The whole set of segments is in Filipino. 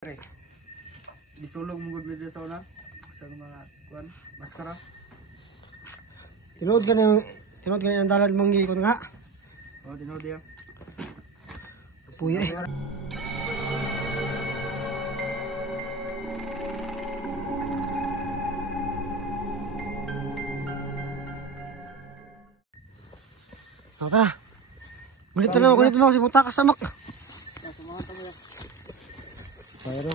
Pre, disulong mong video sa una sa mga kuan maskara. Tinood ka na yung dalad mong gikon nga. Oh, tinood ya. Puya eh. Tara. Kulit na ako si Muta kasamak. Pero,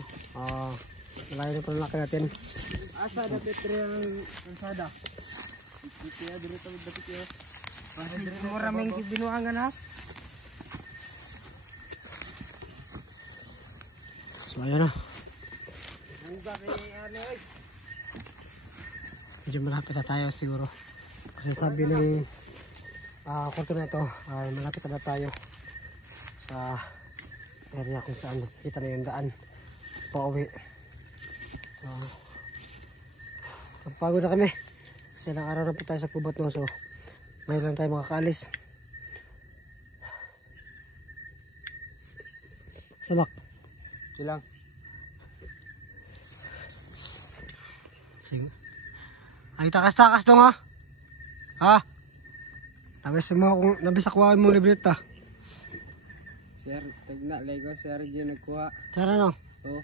malayo na pala laki natin. Asa dapat ang kalsada. Kaya dito dapat yo. Maraming binuangan ha. So ayan na. Medyo malapit na tayo siguro. Kasi sabi ng kwarto na ito, malapit na tayo sa area kung saan kita na yung daan pauwi. So napagod na kami kasi ilang araw na po tayo sa kubat, no? So ngayon lang tayo makakaalis. Samak Silang. sige. Ay takas-takas dong ha. Ha? Nabis akuha mo libreta. Sir, tagna lego sir diyo nagkuha. Tara no. Oh.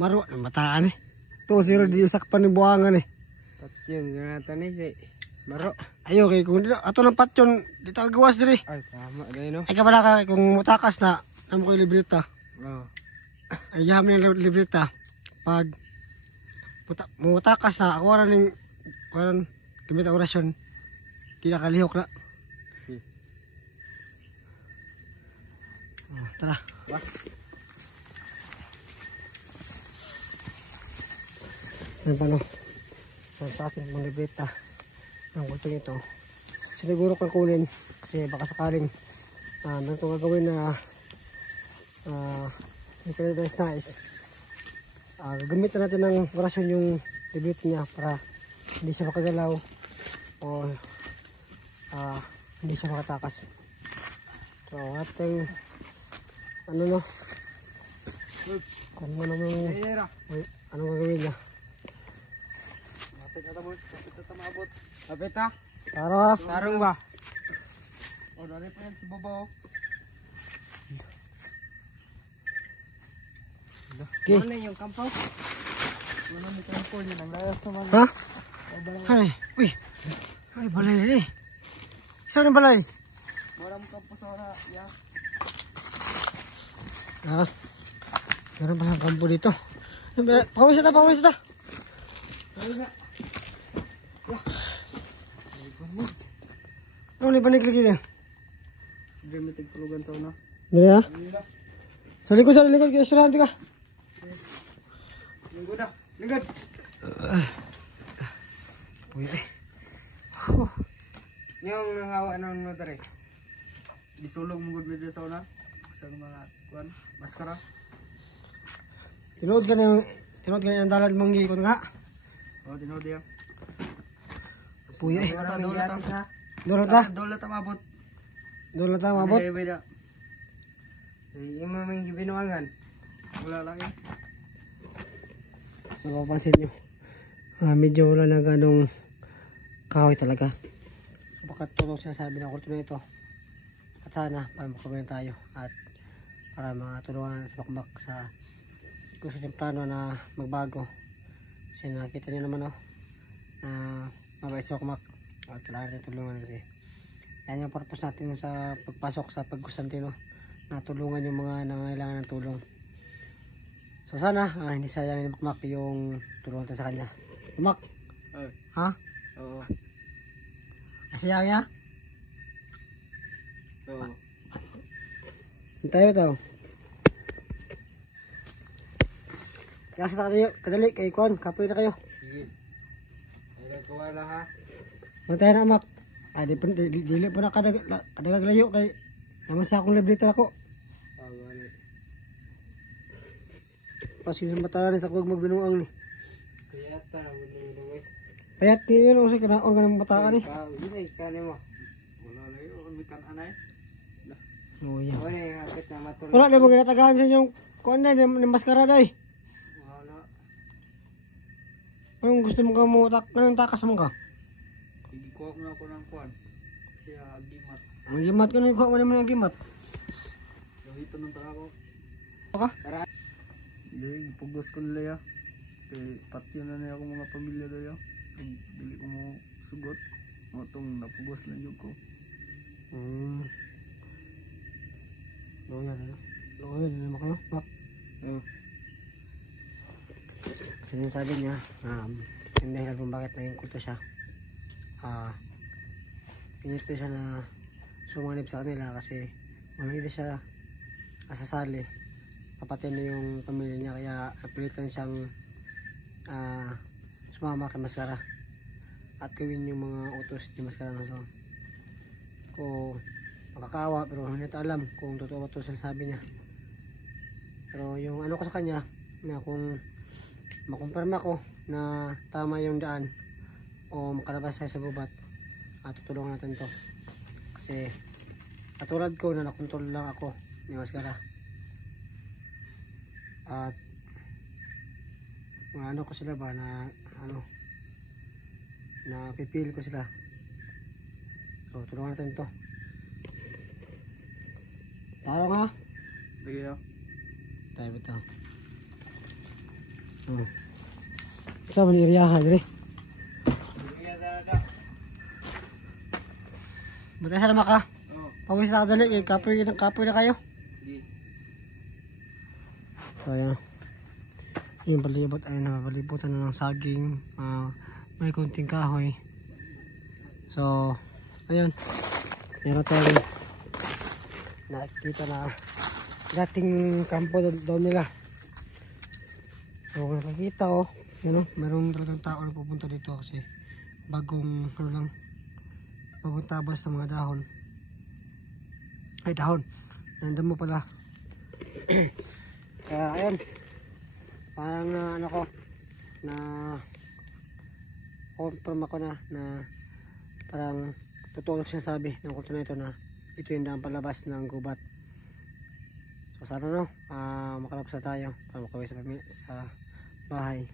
Maro mataan eh. 2-0 di usak pa ni buangan eh. Patyon ganata ni si Maro. Ayo kay kung dito ato ng patyon dito gawas diri. Ay tama dai no. Ay kabala ka kung mutakas na namo ko libreta. Oh. Ay yaman yung libreta. Pag mutakas na ako ra ning kuan gamit ang orasyon. Di nakalihok na. Tara. Wah. Ano pa no? Sa akin mga libreta ng kultong ito. Siniguro kang kunin kasi baka sakaling nang itong gagawin na hindi ka nais. Gagamit na natin ng orasyon yung libreta niya para hindi siya makagalaw o hindi siya makatakas. So ating ano no? Ano gagawin niya? Lapit ata boss, lapit ata maabot. Lapit ha. Tara. Sarong ba? O dari pa yan si Bobo. Okay. Ano yung kampo? Ano may kampo yun ang layas naman. Ha? Ay, uy. Ay, balay eh. Saan yung balay? Walang kampo sa ora, ya. Meron pa ng kampo dito. Pawis na. Ay na. Ano ni banig lagi din? Hindi may tigtulugan sa una. Dili ha? Sa likod, kaya surante ka. Linggo na. Lingod. Uy, eh. Yung nangawa ng notary. Disulong mong video sa una. Sa mga kuan maskara. Tinood ka na yung dalad mong gikon nga. Oh, tinood ya. Puya eh. Dola ta. Dola ta? Dola ta mabot. Dola ta mabot? Ay, bida. Ay, ima may binuangan. Wala lang eh. Napapansin nyo. Medyo wala na ganong kahoy talaga. Baka tulong sinasabi ng kulto na ito. At sana para makabayan tayo. At para matulungan sa bakbak sa gusto niyang plano na magbago. Kasi nakita nyo naman na mabait sa bakbak. At kailangan natin tulungan kasi. Yan yung purpose natin sa pagpasok sa Pag-Constantino. Na tulungan yung mga nangangailangan ng tulong. So sana hindi sayangin ni Makmak yung tulungan natin sa kanya. Mak? Ha? Oo. Sayang niya? Oo. Hintayo tao. Kaya sa kadali kay Kwan, kapoy na kayo. Sige. Ay nagkawala ha. Mantayan na Mak. Dili po na kadagaglayo kay naman sa akong libreta ako. Pasin sa mata rin sa kog magbinuang ni. Kaya tara mo eh. Payat niyo yun kasi kanaon ka ng bataan eh. Isa iskanin mo. Wala lang yun. May kananay. Oh, yeah. Wala yung hakit na matulog. Wala na mo ginatagaan sa inyong kuwan na, ni maskara na eh. Anong gusto mo kamutak? Anong takas mo ka? Igikuha mo na ako ng kuan. Siya agimat. Ang gimat ko na ikuha mo naman ang gimat. Gawito ng tara ko. Baka? Tara. Dili, pugos ko nila ya. Kay patyo na niya akong mga pamilya daw ya. Dili ko mo sugot. Mo tong napugos lang yun ko. Loyal na. Loyal na naman kayo. Bak. Yun yung sabi niya, yung dahilan kung bakit naging kulto siya. Pinito siya na sumanib sa kanila kasi hindi siya asasali. Papatay na yung pamilya niya kaya napilitan siyang sumama kay Maskara at gawin yung mga utos ni Maskara. So, kung makakaawa pero hindi natin alam kung totoo ba ito sinasabi niya. Pero yung ano ko sa kanya na kung makumpirma ko na tama yung daan o makalabas tayo sa gubat at tutulungan natin to kasi katulad ko na nakontrol lang ako ni Maskara at ano ko sila ba na na pipili ko sila, so tulungan natin to. Taro nga Sige ya. tayo bitaw. Sa man iriyahan dire. Batay sa naman ka. Pawis na ako dali. Kapoy na kayo. So ayan. Yung palibot ay napalibutan na ng saging. May kunting kahoy. So ayan. Meron tayong nakikita na dating kampo daw nila. So nakikita yun merong talagang tao na pupunta dito kasi bagong bagong tabas ng mga dahon. Ay dahon. Nandun mo pala. Kaya ayun. Parang ano ko na confirm ako na parang totoo sinasabi ng kulto na ito na ito yung daan palabas ng gubat. So sana makalabas na tayo para makauwi sa bahay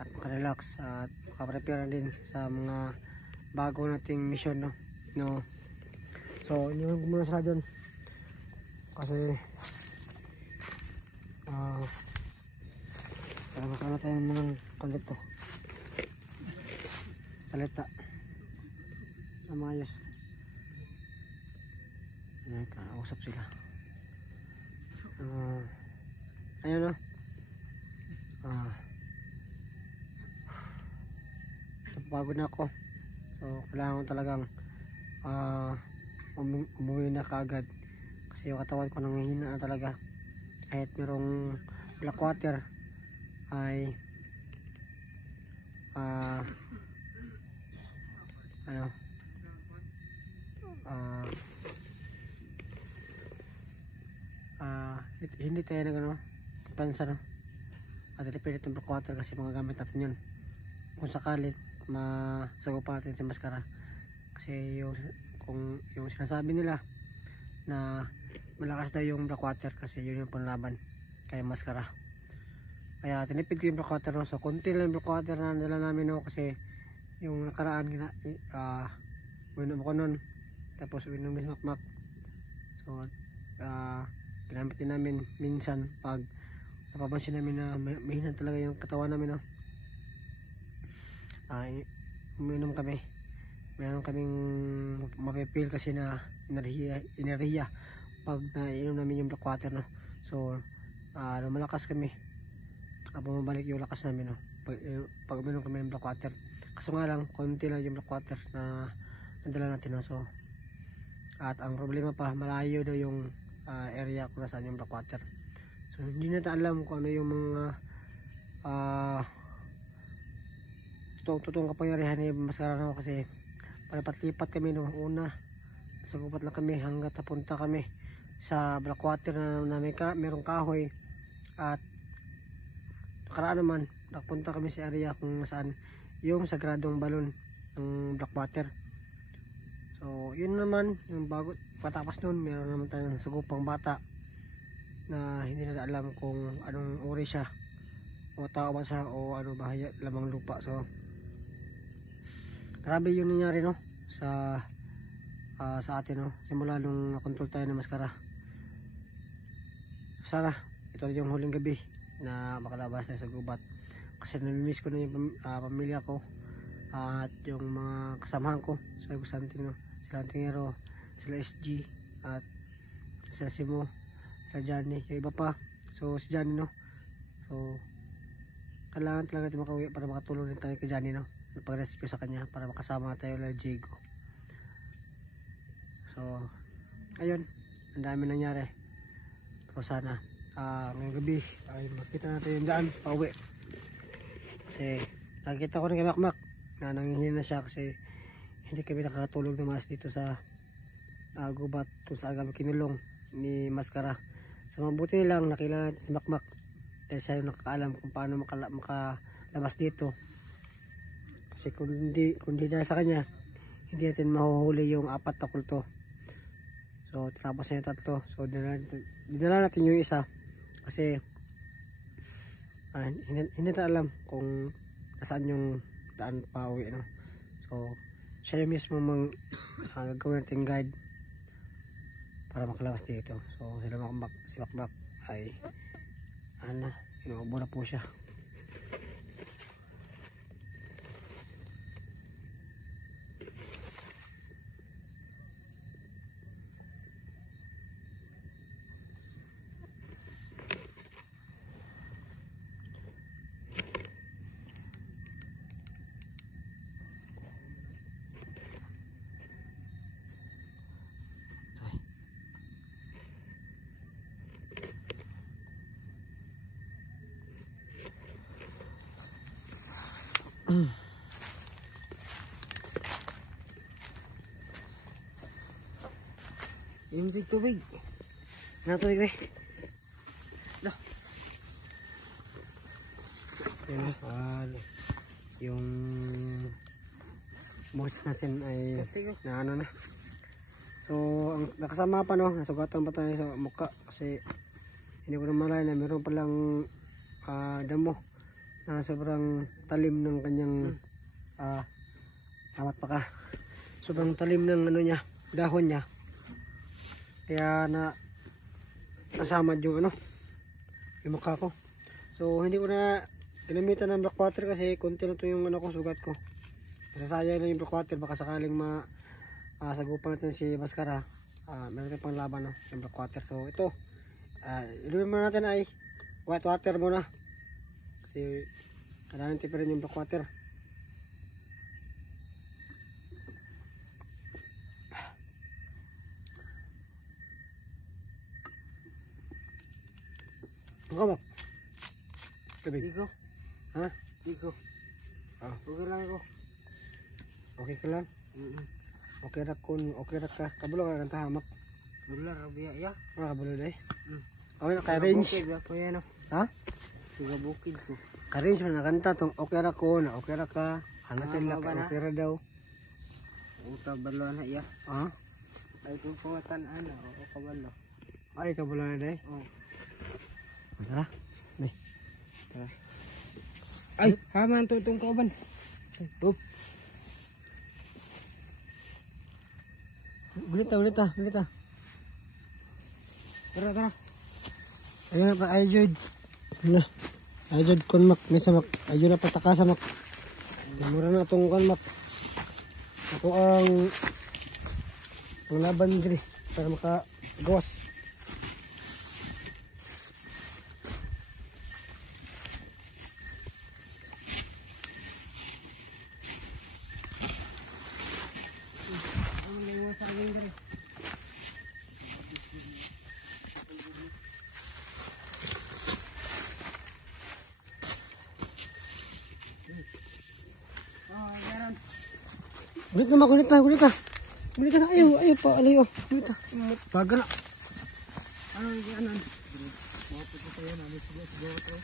at makarelax at makaprepare din sa mga bago nating mission no. So iniwan ko muna sila dun kasi para makano tayo ng mga kalito salita na maayos. Nakausap sila. Ayun pagod na ako. So kailangan talagang umuwi na kaagad kasi yung katawan ko nanghihina na talaga. Kahit merong black water ay hindi tayo pansa at depende itong black water kasi mga gamit natin yun kung sakali masagupan natin si Maskara kasi yung sinasabi nila na malakas daw yung black water kasi yun yung panlaban kay Maskara. Kaya tinipid ko yung black water so konti lang yung black water na nila namin kasi yung nakaraan uminom ako nun tapos uminom ni Makmak. So ginamit din namin minsan pag napapansin namin na mahina talaga yung katawan namin uminom kami. Meron kaming mapipil kasi na enerhiya pag nainom namin yung black water so lumalakas kami bumabalik yung lakas namin pag uminom kami ng black water. Kaso nga lang konti lang yung black water na nadala natin so at ang problema pa malayo daw yung area kung nasaan yung black water. So hindi natin alam kung ano yung mga totoong kapangyarihan ni Maskara kasi palipat-lipat kami nung una. Sagupat lang kami hanggat napunta kami sa black water na merong kahoy at nakaraan naman napunta kami sa area kung saan yung sagradong balon ng black water. So yun naman yung bago patapos nun meron naman tayong sagupang bata na hindi natin alam kung anong uri siya o tao ba siya o ano ba lamang lupa. So grabe yung nangyari no sa atin no, simula nung nakontrol tayo ng maskara. Sana ito yung huling gabi na makalabas tayo sa gubat, kasi namimiss ko na yung pamilya ko at yung mga kasamahan ko sa Gusanting no, sila Tingero, sila SG at sila Simo, sila Johnny, yung iba pa. So si Johnny no, so kailangan talaga natin makauwi para makatulong din tayo kay Johnny no, pag-rescue sa kanya para makasama tayo ulit Diego. So ayun, ang dami nangyari. So sana ngayong gabi ay makita natin yung daan pauwi, kasi nakikita ko rin kay Makmak na nanginginig na siya kasi hindi kami nakakatulog na mas dito sa gubat kung saan kami kinulong ni Maskara. So mabuti lang nakilala natin si Makmak dahil siya yung nakakaalam kung paano makalabas dito, kasi kung hindi dahil sa kanya hindi natin mahuhuli yung 4 na kulto. So tapos na yung 3, so dinala natin yung isa kasi hindi natin alam kung nasaan yung daan pa uwi no. So siya yung mismo gagawin natin guide para makalabas dito. So si Makmak ay inuubo na po siya. Imsig tubig. Ano tubig ba? Dah. Yung boss natin ay na ano na. So ang nakasama pa no, nasugatan pa tayo sa mukha kasi hindi ko na malay na meron palang damo na sobrang talim ng kanyang amat pa ka. Sobrang talim ng ano niya, dahon niya. Kaya nasamad yung yung mukha ko. So hindi ko na ginamitan ng black water kasi konti na to yung sugat ko. Masasayang lang yung black water, baka sakaling sagupan natin si Maskara. Meron tayong pang laban no, yung black water. So ito, inumin muna natin ay white water muna. Kasi kailangan natin pa rin yung black water. Ikaw ba? Tubig? Ikaw? Ha? Ikaw? Okay lang ako. Okay ka lang? Okay ra ka. Kabulo ka kanta hamak? Kabulo ra biya ya? Kabulo na eh. Okay na ka-range? Ha? Tiga bukid ko. Ka-range man nakanta tong okay ra ko na okay ra ka. Hana sila ka okay ra daw. Uta balo na iya. Ha? Ay kung pangatan o kabalo. Ay kabalo na eh? Oo. Tara. Nih. Tara. Ay, haman to itong kauban. Up. Bulita. Tara. Ayun na pa, ayun. Na. Ayun kon mak, misa mak. Ayun na pataka sa mak. Mura na itong kon mak. Ito ang laban diri para makagawas. Gulit na, ayaw pa, alayo, gulit na. Taga na. Ano yung anan? Mapit ko tayo namin siguro ito.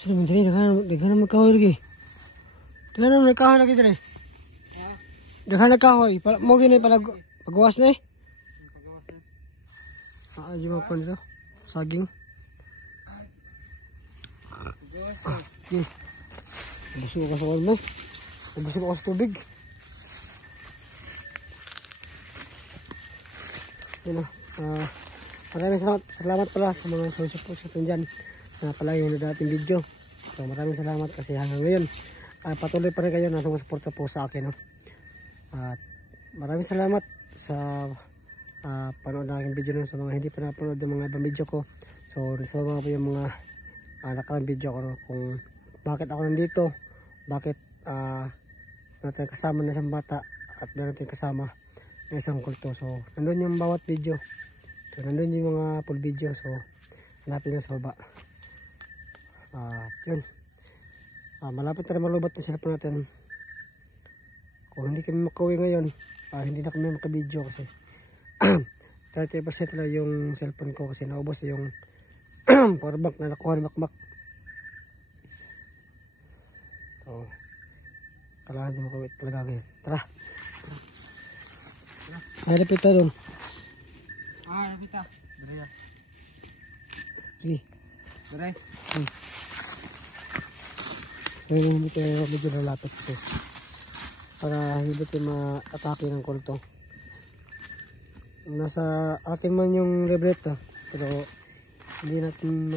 Sino man dyan, naghanap magkahoy lagi. Naghanap magkahoy lagi dyan eh. Naghanap magkahoy, mo gini palag Pagawas na eh. Di mo pa nito. Saging. Okay. Busog ako sa kalma. Busog ako sa tubig. Yun na. Maraming salamat pala sa mga support sa atin dyan. Palagi yung dating video. So maraming salamat kasi hanggang ngayon patuloy pa rin kayo na sumusuporta po sa akin. No? At maraming salamat sa panood ng aking video nun, sa mga hindi pa napanood ng mga ibang video ko. So nasama po yung mga nakarang video ko, no? Kung bakit ako nandito, bakit natin kasama na isang bata at meron tayong kasama na isang kulto. So nandun yung bawat video. So nandun yung mga full video. So hanapin nyo sa baba. Yun. Malapit na malubat yung cellphone natin. Kung hindi kami makauwi ngayon, hindi na kami makabideo kasi 30% lang yung cellphone ko kasi naubos yung power bank na nakuha ni Makmak. So kailangan din makauwi talaga ngayon. Tara. Ay, repita doon. Repita. Dere. Sige. Dere. Ngayon hindi tayo medyo nalapit ito para hindi tayo ma-atake ng kulto. Nasa akin man yung libreta pero hindi natin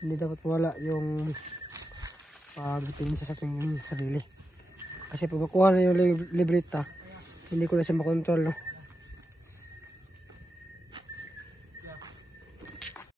hindi dapat wala yung pagtingin sa ating sarili kasi pag makuha na yung libreta hindi ko na siya makontrol, no?